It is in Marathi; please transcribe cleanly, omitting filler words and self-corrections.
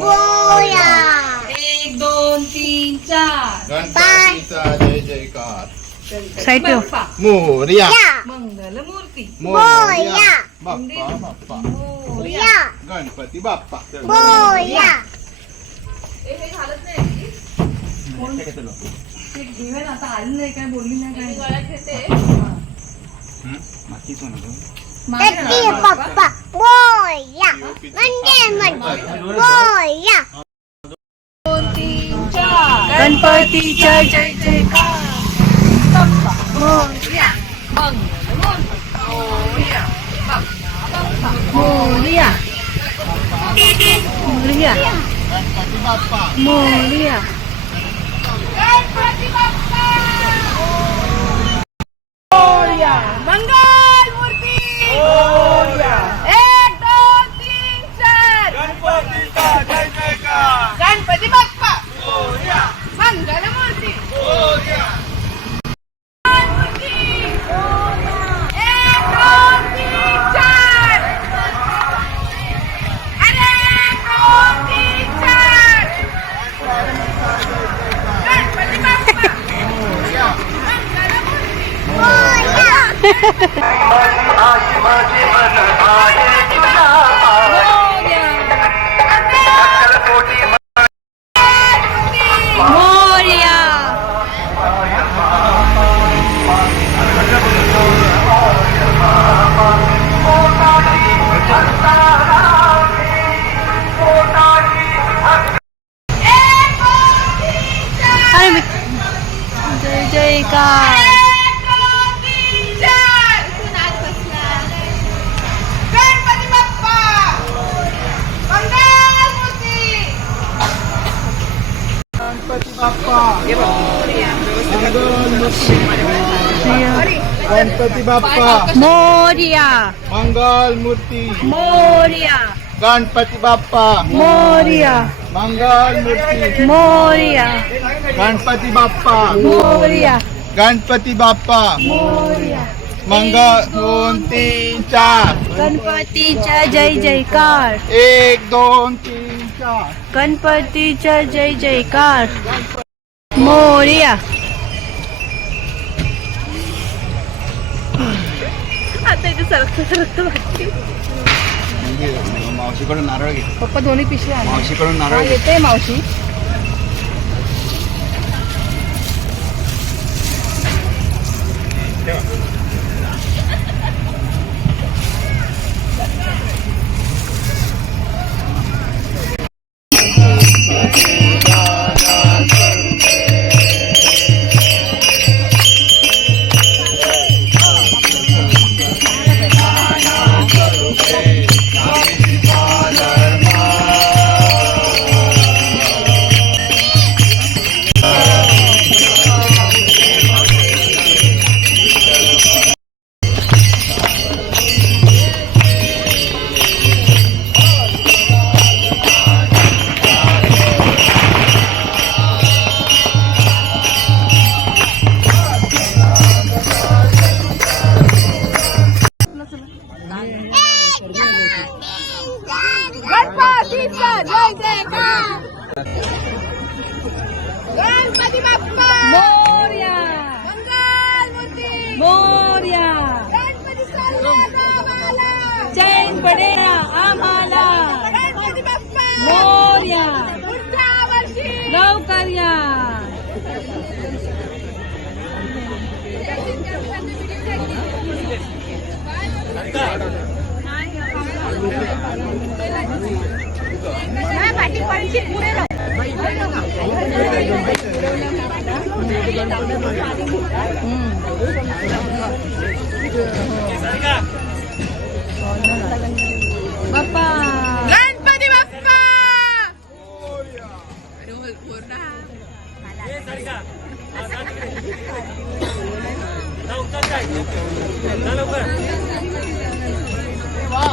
मोरया. 1 2 3 4 गणपतीचा जय जयकार. साईड ठेव. बाप्पा मोरया. मंगलमूर्ती मोरया. बाप्पा बाप्पा. मोरया. गणपती बाप्पा. मोरया. हे घालत नाही ते घेऊन आता आली नाही काय बोलली नाही काय गळ्यात घेते गणपती बाप्पा. मोरया. मोरया. गणपतीच्या जय जयकार. मोरया. मोरया. मोरया. मोरया. गणपती बाप्पा. मोरया. मोरया. मंगलमूर्ती मोरया. 1 2 3 4 गणपतीचा जय जयकार. गणपती बाप्पा मोरया. मंगलमूर्ती मोरया. मंगलमूर्ती 1 2 3 4 अरे 1 2 3 4 गणपती बाप्पा मोरया. मंगलमूर्ती मोरया. मोरया. अरे मी जय जयकार. गणपती बाप्पा मंगलमूर्ती गणपती बाप्पा. गणपती बाप्पा. मोरया. मंगलमूर्ती. मोरया. गणपती बाप्पा. मोरया. मंगलमूर्ती. मोरया. गणपती बाप्पा. मोरया. गणपती बाप्पा. मोरया. मंगल 2 3 4. गणपतीच्या जय जयकार. 1 2 3 4. गणपतीच्या जय जयकार. मोरया. आता इथे सरकत वाटते. मावशीकडून नारळ घे. पप्पा दोन्ही पिशव्या आणा. मावशीकडून नारळ घे. येते मावशी गणपतीचा जय जयकार. गणपती बाप्पा मोरया. मंगलमूर्ती मोरया. गणपती सर्वांना आम्हाला. चैन पडे आम्हाला. गणपती बाप्पा मोरया. पुढच्या वर्षी लवकर या. बाप्पा. गणपती बाप्पा वा,